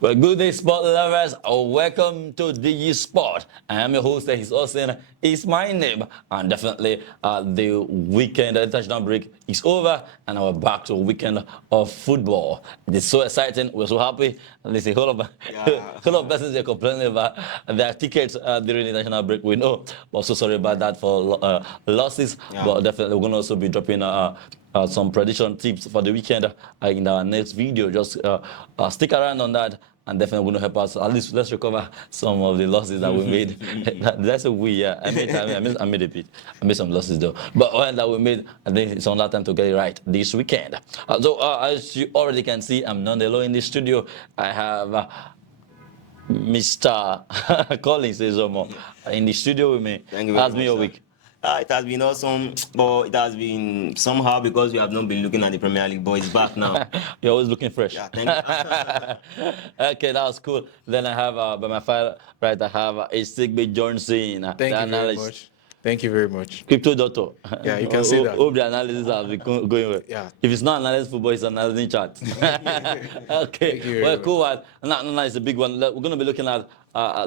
Well, good day, sport lovers. Welcome to DG Sport. I am your host, Ehis Austin. Is my name, and definitely the weekend, the international break is over, and we're back to a weekend of football. It is so exciting. We're so happy. And there's a whole of whole of persons are complaining about their tickets during the international break. We know, but so sorry about that for losses. Yeah. But definitely, we're going to also be dropping some prediction tips for the weekend in our next video. Just stick around on that, and definitely going to help us. At least let's recover some of the losses that we made. That's a we. Yeah, I made a bit. I made some losses though, but one that we made, I think it's on that time to get it right this weekend. As you already can see, I'm not alone in the studio. I have. Mr. Collins Ezomon in the studio with me. Thank you very How's much, me your sir. week? It has been awesome, but it has been somehow because we have not been looking at the Premier League, but it's back now. You're always looking fresh. Yeah, thank you. Okay, that was cool. Then I have by my file right, I have Eseigbe Johnson, Thank the you very analyst, much. Thank you very much. crypto doctor. Yeah, you can say that. Hope the analysis has been going well. Yeah. If it's not analysis football, it's analyzing chat. Okay. Thank you very Well, much. cool one. No, it's a big one. We're going to be looking at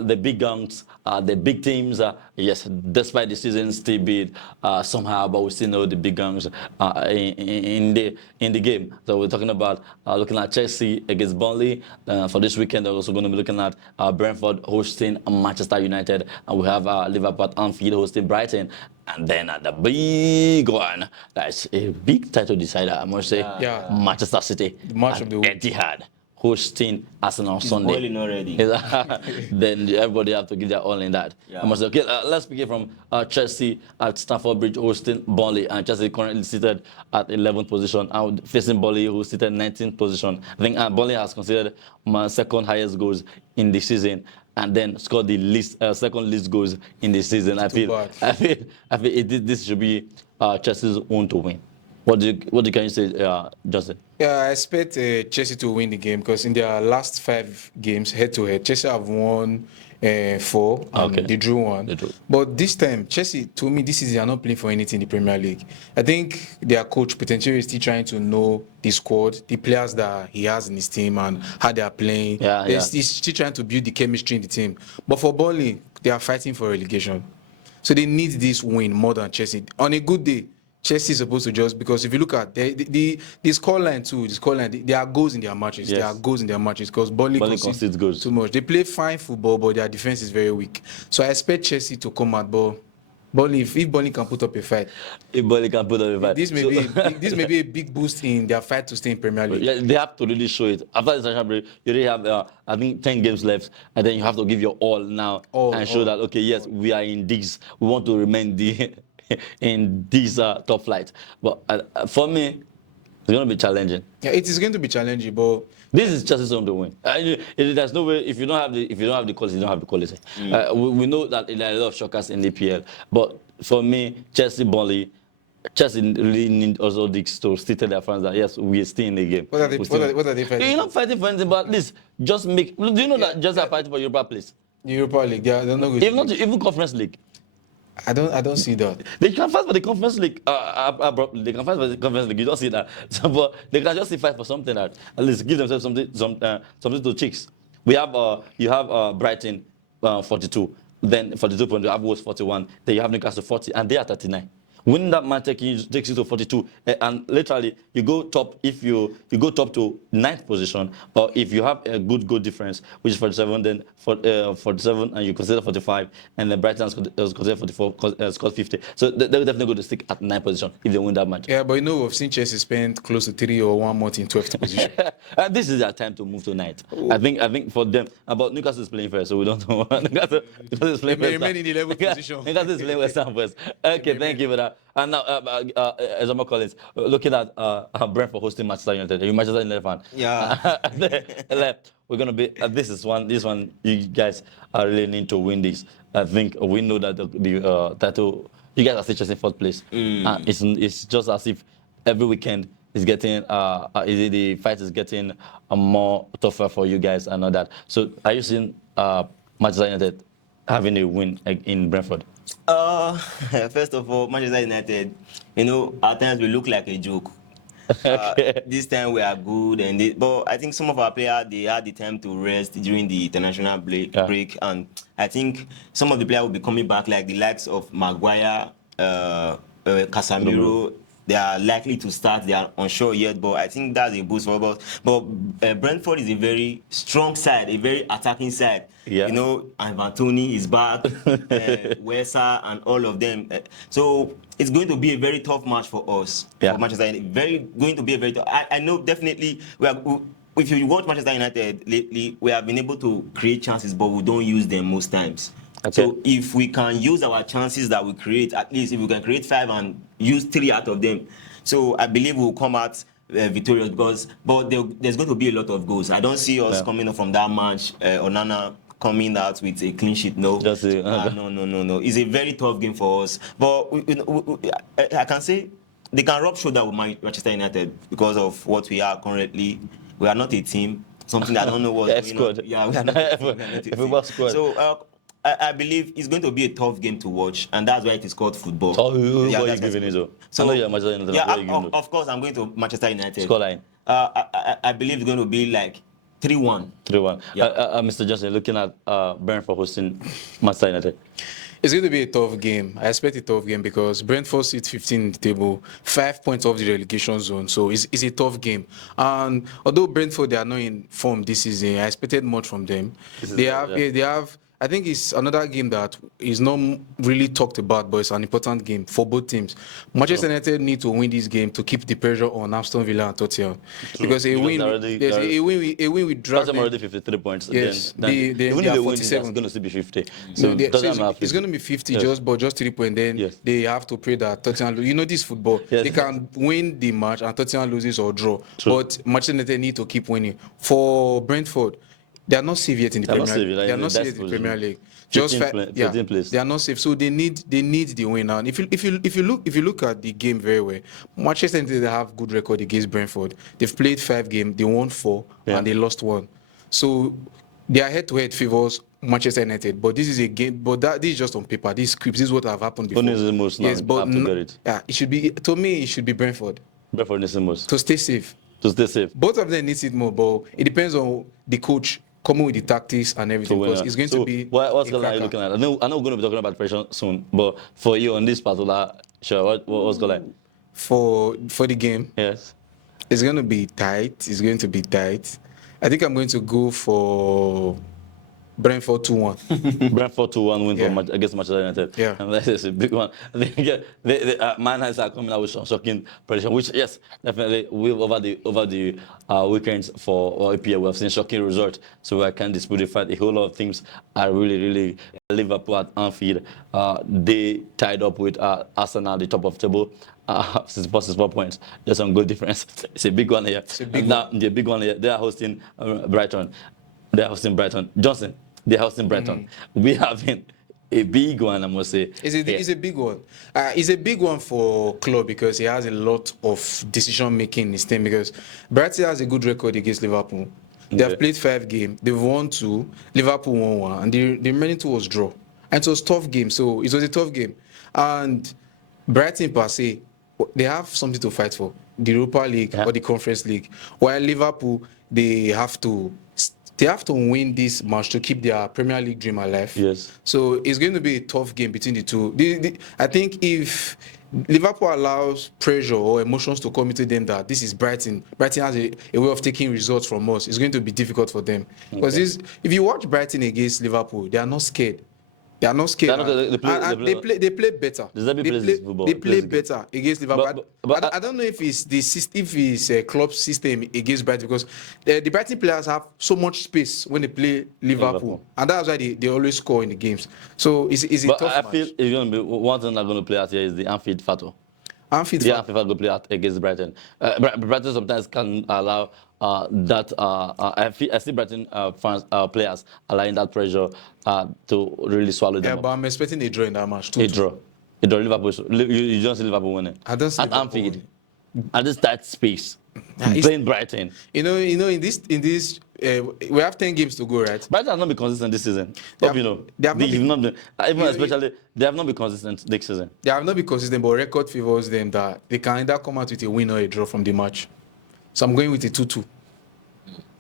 the big guns, the big teams. Yes, despite the season still beat somehow, but we still know the big guns in the game. So we're talking about looking at Chelsea against Burnley for this weekend. We're also going to be looking at Brentford hosting Manchester United, and we have Liverpool at Anfield hosting Brighton. And then the big one, that's a big title decider, I must say. Yeah. Manchester City. The match at of the week. Etihad hosting Arsenal on It's Sunday. boiling already. Then everybody have to give their all in that. Yeah. I must say, okay, let's begin from Chelsea at Stamford Bridge hosting Burnley, and Chelsea currently seated at 11th position, and facing Burnley who seated 19th position. I think Burnley has considered my second highest goals in the season, and then scored the least second least goals in the season. I feel this should be Chelsea's own to win. What can you say, Justin? Yeah, I expect Chelsea to win the game because in their last 5 games, head-to-head, Chelsea have won 4 and Okay. they drew 1. They drew. But this time, Chelsea, to me, this is they are not playing for anything in the Premier League. I think their coach potentially is still trying to know the squad, the players that he has in his team and how they are playing. Yeah. He's still trying to build the chemistry in the team. But for Burnley, they are fighting for relegation. So they need this win more than Chelsea. On a good day, Chelsea is supposed to just, because if you look at the scoreline too, there are goals in their matches. Yes. There are goals in their matches because Burnley concedes goals too much. They play fine football, but their defense is very weak. So I expect Chelsea to come out, but Burnley, if Burnley can put up a fight, If Burnley can put up a fight. this may be a big boost in their fight to stay in Premier League. Yeah, they have to really show it. After the international break, you really have, I think, 10 games left, and then you have to give your all now and show that, okay, yes, we are in this. We want to remain in this top flight. But for me, it's going to be challenging. Yeah, it is going to be challenging, but This is Chelsea's own to win. There's no way if you don't have the quality, you don't have the quality. We know that there are a lot of shockers in the PL, but for me, Chelsea really need also this to still tell their fans that yes, we are still in the game. what are they fighting? You're not fighting for anything, but at least just make. Do you know that just are fighting for Europa place? The Europa League, they're not good. If not even Conference League. I don't see that. They can fight for the Conference League. They can fight for the Conference League. You don't see that. So, but they can just fight for something that at least give themselves something to chicks. We have you have Brighton 42, then 42 points. You have Wolves 41. Then you have Newcastle 40, and they are 39. Winning that match takes you to 42, and literally you go top if you go top to 9th position, or if you have a good goal difference, which is 47, then 47, and you consider 45, and then Brighton consider 44, scored 50. So they will definitely go to stick at 9th position if they win that match. Yeah, but you know, we've seen Chelsea spend close to 3 or 1 month in 12th position. This is their time to move to 9th. I think for them, but Newcastle is playing first, so we don't know. Newcastle is playing They may first. remain in the 11th position. Newcastle is playing West Ham first. Okay, thank you for that. And now, Ezomon Collins, looking at Brentford hosting Manchester United. Are you Manchester United fan? Yeah. We're gonna be. This one. You guys are really need to win this. I think we know that the title. You guys are still chasing 4th place. It's just as if every weekend is getting. The fight is getting more tougher for you guys and all that. So, are you seeing Manchester United having a win in Brentford? First of all, Manchester United, at times we look like a joke. This time we are good, but I think some of our players they had the time to rest during the international break, and I think some of the players will be coming back, like the likes of Maguire, Casemiro. They are likely to start. They are unsure yet, but I think that's a boost for us. But Brentford is a very strong side, a very attacking side. Yeah. You know, Ivan Toney is back, Wesa, and all of them. So it's going to be a very tough match for us, for Manchester United. Going to be a very tough. I know definitely if you watch Manchester United lately, we have been able to create chances, but we don't use them most times. Okay. So if we can use our chances that we create, at least if we can create 5 and use 3 out of them, so I believe we'll come out victorious. But there's going to be a lot of goals. I don't see us coming up from that match. Onana coming out with a clean sheet. No, no. It's a very tough game for us. But I can say they can rub shoulder with Manchester United because of what we are currently. We are not a team. Something that I don't know what's going on. Yeah, we are not a team. So I believe it's going to be a tough game to watch, and that's why it is called football. So who are you giving it? So I know you're Manchester United. Yeah, of course I'm going to Manchester United. Scoreline. I believe it's going to be like 3-1. 3-1. Yeah. Mr. Johnson, looking at Brentford hosting Manchester United. It's going to be a tough game. I expect a tough game because Brentford sits 15 in the table, 5 points off the relegation zone. So it's a tough game. And although Brentford, they are not in form this season, I expected much from them. They have. I think it's another game that is not really talked about, but it's an important game for both teams. Manchester United need to win this game to keep the pressure on Aston Villa and Tottenham. Because a win with drag them already 53 points. Yes, then they are 47. It's going to be 50. So it's going to be 50 just 3 points. Then they have to pray that Tottenham, you know, this football, they can win the match and Tottenham loses or draw. But Manchester United need to keep winning. For Brentford, they are not safe yet in the Premier League. They are not safe in the Premier League. Just they are not safe. So they need the win. And if you look at the game very well, Manchester United have good record against Brentford. They've played 5 games, they won 4 and they lost 1. So their head-to-head favors Manchester United. But this is a game. But this is just on paper. This script. This is what have happened before. Who needs the most now? Yes, but it should be. To me, it should be Brentford. Brentford needs the most to stay safe. Both of them needs it more, but it depends on the coach coming with the tactics and everything, because it's going to be. What's going on? Looking at? I know we're going to be talking about pressure soon, but for you on this particular show, what's going on? For the game, yes, it's going to be tight. It's going to be tight. I think I'm going to go for Brentford 2-1. Brentford 2-1 win against Manchester United. Yeah, and that is a big one. I think Man United are coming out with some shocking prediction, which yes, definitely over the weekends for EPL we have seen shocking results. So I can't dispute the fact a whole lot of teams are really Liverpool at Anfield. They tied up with Arsenal at the top of the table. 64 points. There's some good difference. It's a big one here. It's a big one. The big one here. They are hosting Brighton. Johnson. They're hosting Brighton. We having a big one, I must say. It's a big one. It's a big one for club because he has a lot of decision making in his team. Because Brighton has a good record against Liverpool. They have played 5 games. They've won 2. Liverpool won 1, and the remaining 2 was draw. And it was a tough game. So it was a tough game. And Brighton per se, they have something to fight for: the Europa League or the Conference League. While Liverpool, they have to win this match to keep their Premier League dream alive. Yes. So it's going to be a tough game between the two. I think if Liverpool allows pressure or emotions to come into them that this is Brighton has a way of taking results from us, it's going to be difficult for them. Because if you watch Brighton against Liverpool, they are not scared. They are not scared. They play better. They play better against Liverpool. But I don't know if it's a club system against Brighton, because the Brighton players have so much space when they play Liverpool. And that's why they always score in the games. So it's a tough match. I feel it's going to be one thing that's going to play out here is the Anfield factor. Anfield factor to play out against Brighton. Brighton sometimes can allow that. I see Brighton fans, players allowing that pressure to really swallow them. Yeah, but I'm expecting a draw in that match too. A draw. Liverpool. You don't see Liverpool winning. I don't see at Anfield. At this tight space. Playing Brighton. In this we have 10 games to go, right? Brighton have not been consistent this season. They Hope have- you know. they have not They've been- not been, even You know, especially, they have not been consistent this season. They have not been consistent, but record favors them that they can either come out with a win or a draw from the match. So I'm going with a 2-2.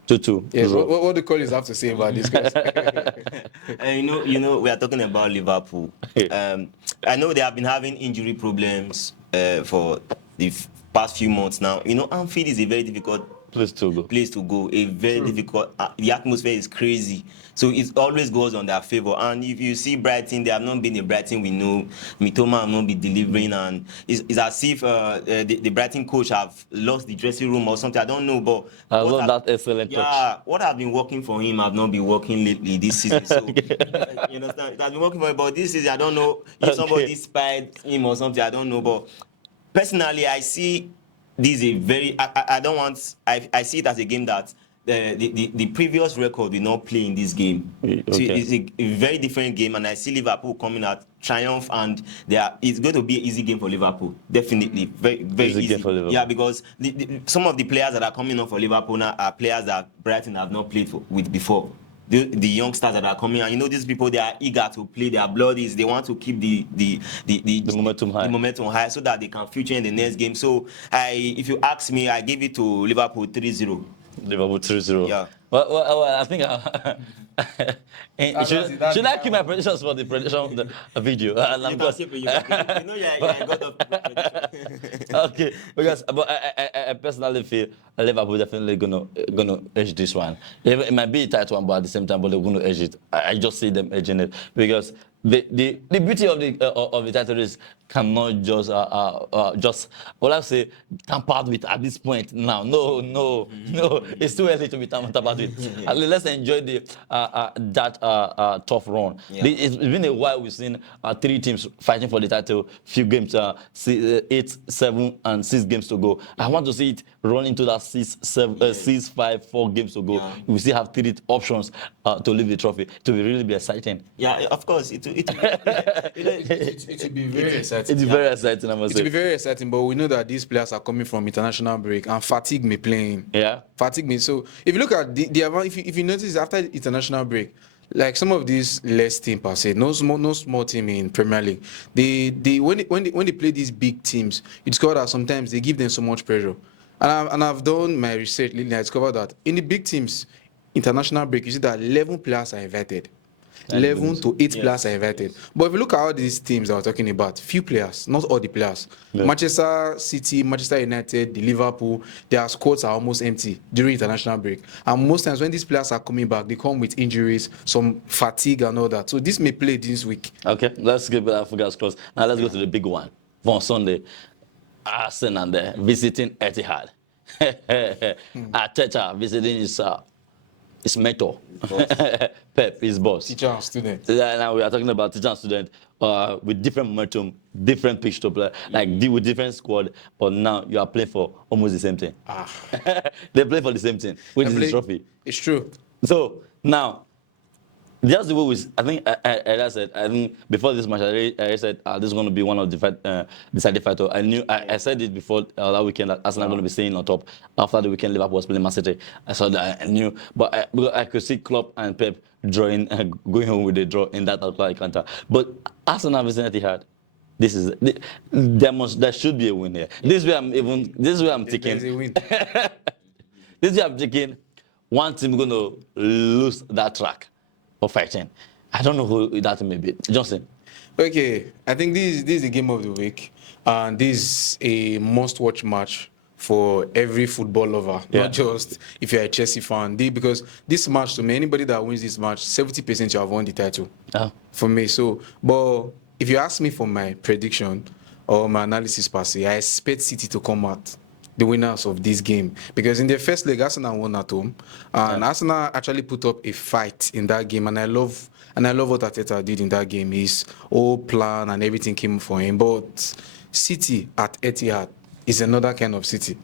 2-2. Yes, what the callers have to say about this, guys? We are talking about Liverpool. I know they have been having injury problems for the past few months now. Anfield is a very difficult Place to go. A very difficult. The atmosphere is crazy, so it always goes on their favor. And if you see Brighton, they have not been the Brighton we know. Mitoma have not been delivering, and it's as if the Brighton coach have lost the dressing room or something. I don't know, but I love that excellent touch. yeah, what have been working for him have not been working lately this season. So you understand, it has been working for him, but this season I don't know if somebody spied him or something. I don't know, but personally, I see this is a very. I don't want. I see it as a game that the previous record will not play in this game. Okay. So it's a very different game, and I see Liverpool coming at triumph, and it's going to be an easy game for Liverpool. Definitely, very very Easy easy. game for Liverpool. Yeah, because some of the players that are coming on for Liverpool now are players that Brighton have not played with before. The youngsters that are coming, and these people, they are eager to play. Their blood is, they want to keep the momentum high. The momentum high, so that they can feature in the next game. So if you ask me, I give it to Liverpool 3-0. Liverpool 3-0. Yeah. Well, I think should I keep my predictions for the prediction video? You can keep it, you can keep it. I got the Okay, because but I personally feel Liverpool definitely gonna edge this one. It might be a tight one, but at the same time, but they're gonna edge it. I just see them edging it because the beauty of the title is cannot just what I say tampered with at this point now. No, it's too early to be tampered with. Let's enjoy that tough run. Yeah. It's been a while we've seen 3 teams fighting for the title. Few games, 8, 7, and 6 games to go. I want to see it run into that 6, 5, 4 games to go. Yeah. We still have 3 options to lift the trophy. To really be exciting. Yeah, of course. It It will be very exciting. It's very exciting, I must It will be say. very exciting, but we know that these players are coming from international break and fatigue me playing. Yeah. Fatigue me. So if you look at the amount, if you notice after the international break, like some of these less team per se, no small team in Premier League, when they play these big teams, you discover that sometimes they give them so much pressure. And I've done my research lately. I discovered that in the big teams, international break, you see that 11 players are invited. 11 to 8 players are invited. But if you look at all these teams that we're talking about, few players, not all the players. Yeah. Manchester City, Manchester United, the Liverpool, their squads are almost empty during international break. And most times when these players are coming back, they come with injuries, some fatigue and all that. So this may play this week. Okay, let's give that fingers crossed. Now let's go to the big one. On Sunday, Arsenal there visiting Etihad. Arteta visiting his mentor. Pep, his boss. Teacher and student. Yeah, now we are talking about teacher and student with different momentum, different pitch to play, like deal with different squad. But now you are playing for almost the same thing. They play for the same thing, which is the trophy. It's true. So now, just the way I think before this match, I said this is going to be one of the decided fight. I said it before that weekend that Arsenal going to be staying on top. After the weekend, Liverpool was playing Man City. I saw that I knew, but I could see Klopp and Pep drawing, going home with a draw in that encounter. But Arsenal visiting Etihad. There should be a win here. This is where I'm taking. There's a win. This is where I'm taking. One team going to lose that track of fighting. I don't know who that may be. Johnson. Okay, I think this is the game of the week, and this is a must-watch match for every football lover, not just if you're a Chelsea fan. Because this match, to me, anybody that wins this match, 70% you have won the title. For me. So, but if you ask me for my prediction or my analysis per se, I expect City to come out the winners of this game, because in the first leg Arsenal won at home, and Arsenal actually put up a fight in that game, and I love what Arteta did in that game. His whole plan and everything came for him. But City at Etihad is another kind of City.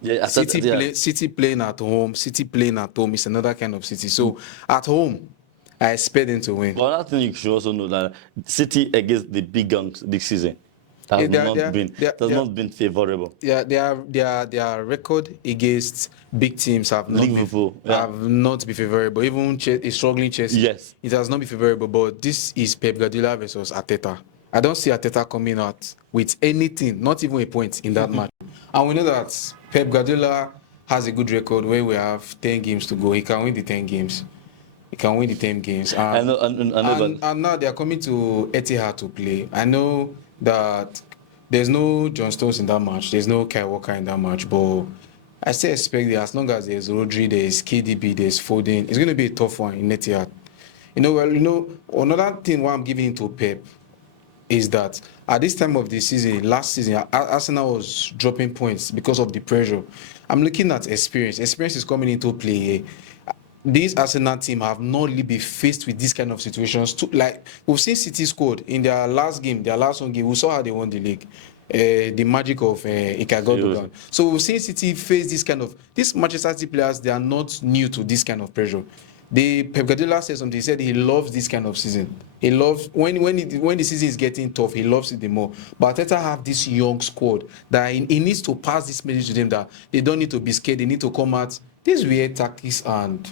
Yeah, City playing at home is another kind of City. So at home, I expect them to win. But another thing you should also know that City against the big guns this season. has They are- not they are- been they are- has they are- not been favorable. Yeah, their record against big teams Liverpool, yeah. have not been favorable. Even a struggling Chelsea, Yes. it has not been favorable. But this is Pep Guardiola versus Arteta. I don't see Arteta coming out with anything, not even a point in that match. And we know that Pep Guardiola has a good record where we have 10 games to go. He can win the 10 games. He can win the 10 games. I know, but And now they are coming to Etihad to play. I know that there's no John Stones in that match. There's no Kyle Walker in that match. But I still expect that as long as there's Rodri, there's KDB, there's Foden, it's going to be a tough one in Etihad. Another thing why I'm giving it to Pep is that at this time of the season, last season, Arsenal was dropping points because of the pressure. I'm looking at experience. Experience is coming into play here. This Arsenal team have not really been faced with this kind of situations. Like we've seen City scored in their last game, their last home game. We saw how they won the league. The magic of Ikagodogan. So we've seen City face this kind of. These Manchester City players, they are not new to this kind of pressure. Pep Guardiola said something. He said he loves this kind of season. He loves when the season is getting tough. He loves it the more. But Arteta have this young squad that he needs to pass this message to them that they don't need to be scared. They need to come out. This weird tactics and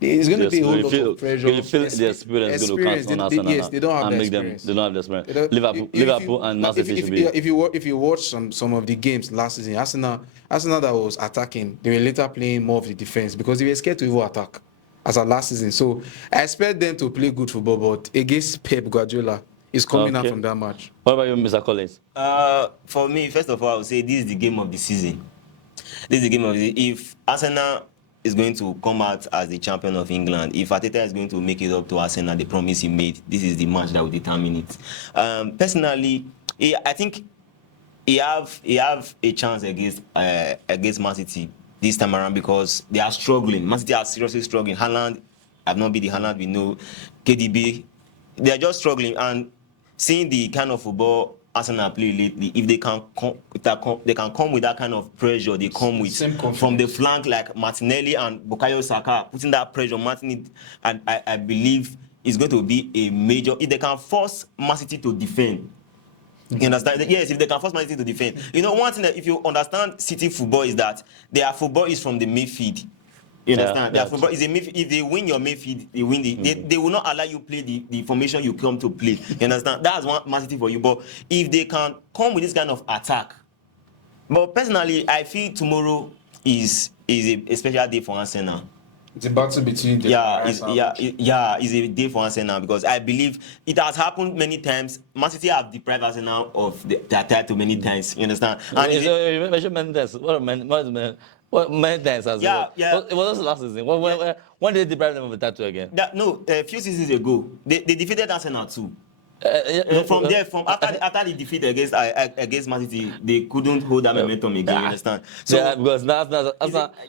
it's going to be a whole lot of pressure. You feel the experience going to count on Arsenal. Yes, they don't have the experience. They don't have the experience. Liverpool and Man City should be. If you watch some of the games last season, Arsenal that was attacking, they were later playing more of the defense because they were scared to even attack as of last season. So I expect them to play good football, but against Pep Guardiola is coming out from that match. What about you, Mr. Collins? For me, first of all, I would say this is the game of the season. This is the game of the season. If Arsenal is going to come out as the champion of England, if Arteta is going to make it up to Arsenal, the promise he made, this is the match that will determine it. Personally, I think he have a chance against Man City this time around because they are struggling. Man City are seriously struggling. Haaland have not been the Haaland we know. KDB, they are just struggling. And seeing the kind of football Arsenal play lately, if they can come with that kind of pressure, they come with from the flank like Martinelli and Bukayo Saka, putting that pressure on Martinelli, and I believe it's going to be a major. If they can force Man City to defend. You understand? Yes, if they can force Man City to defend. You know, one thing that if you understand City football is that their football is from the midfield. You understand? Their football is a midfield. If they win your midfield, they win they will not allow you play the formation you come to play. You understand? That's one Man City for you. But if they can come with this kind of attack, but personally, I feel tomorrow is a special day for Arsenal. It's a battle between the it's a day for Arsenal because I believe it has happened many times. Man City have deprived Arsenal of their title many times. You understand? And you mentioned many times. What many times as well? Yeah. It was last season. When did they deprive them of the title again? A few seasons ago, they defeated Arsenal too. After the defeat against Man City, they couldn't hold that momentum again. You understand? So because now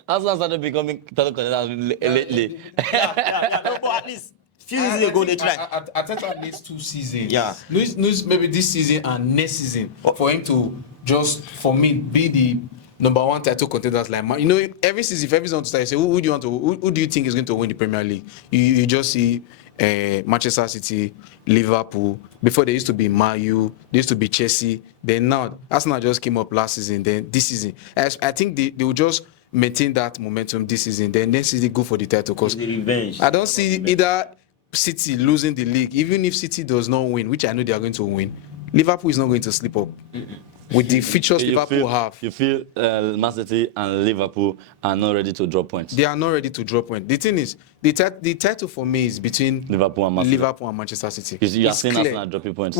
Arsenal started becoming title contenders lately. No, but at least few seasons ago they tried. Arteta needs 2 seasons. Yeah. Maybe this season and next season for him to just, for me, be the number 1 title contenders. Like, you know, every season, if everyone to start, you say, who do you think is going to win the Premier League? You just see Manchester City, Liverpool. Before they used to be Man U, they used to be Chelsea. Then now Arsenal just came up last season. Then this season, I think they will just maintain that momentum this season. Then next season go for the title because I don't see either City losing the league. Even if City does not win, which I know they are going to win, Liverpool is not going to slip up. With the features Liverpool have. You feel Man City and Liverpool are not ready to drop points? They are not ready to drop points. The thing is, the title for me is between Liverpool and Manchester City. Because you are seeing Arsenal dropping points.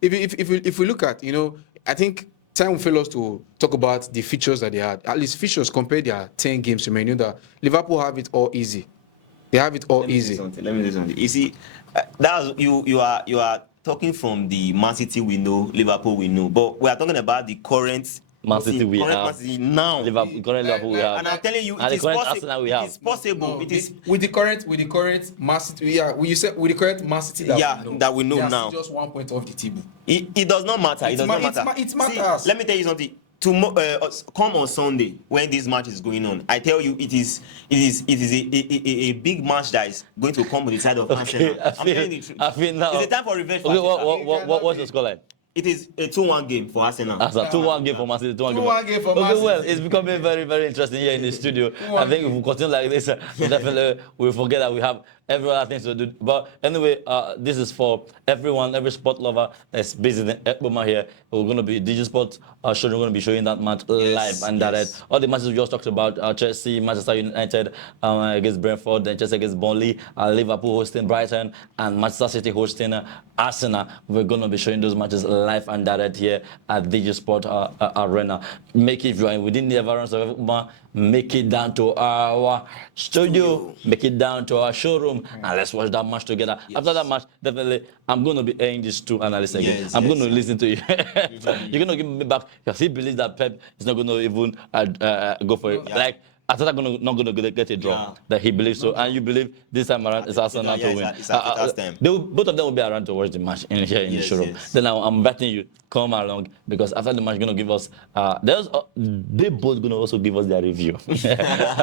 If we look at, you know, I think time will fail us to talk about the features that they had. At least features compared their 10 games. You may know that Liverpool have it all easy. They have it all easy. Let me say something. You see, that's you are talking from the Man City we know, Liverpool we know, but we are talking about the current Man City we have. Man City now. Current Liverpool we have. And I'm telling you, it is possible. It is possible. No, with the current Man City. Yeah, you said with the current Man City that we know now. Just 1 point off the table. It does not matter. It does not matter. It matters. See, let me tell you something. Come on Sunday when this match is going on. I tell you, it is a big match that is going to come with the side of Arsenal. I'm telling you the truth. I feel now. It's a time for revenge. Okay, what's the scoreline? It is a 2-1 game for Arsenal. As a 2-1 game for Man City, 2-1 game for Man Okay, well, City. it's becoming very, very interesting here in the studio. I think if we continue like this, definitely we'll forget that we have every other things to do. But anyway, this is for everyone, every sport lover that's based in Eseigbe here. We're going to be Digisport show. We're going to be showing that match live and direct. All the matches we just talked about: Chelsea, Manchester United against Brentford, then Chelsea against Burnley, Liverpool hosting Brighton, and Manchester City hosting Arsenal. We're going to be showing those matches live and direct here at Digisport Arena. Make it, if you are within the environs of Eseigbe, make it down to our studio, make it down to our showroom, and let's watch that match together. After that match, definitely, I'm going to be airing these two analysts again. I'm going to listen to you. You're going to give me back because he believes that Pep is not going to even go for it. Like, Arteta not going to get a draw that he believes so, and you believe this time around it's Arsenal to win. Both of them will be around to watch the match in the showroom. Then I'm betting you come along because after the match, going to give us. They both going to also give us their review.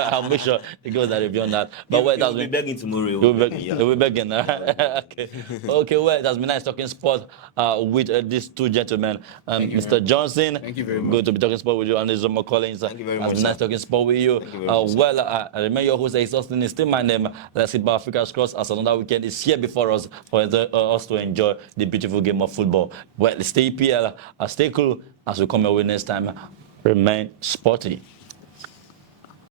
I'll make sure they give us their review on that. But we'll be begging tomorrow. We'll be begging. Okay. Well, it has been nice talking sport with these two gentlemen, Mr. Johnson. Thank you very much. Good to be talking sport with you, and Ezomon Collins. Thank you very much. It's been nice talking sport with you. I remember your host Ehis Austin is still my name. Let's keep our fingers crossed as another weekend is here before us for us to enjoy the beautiful game of football. Well, stay PL, stay cool as we come your way next time. Remain sporty.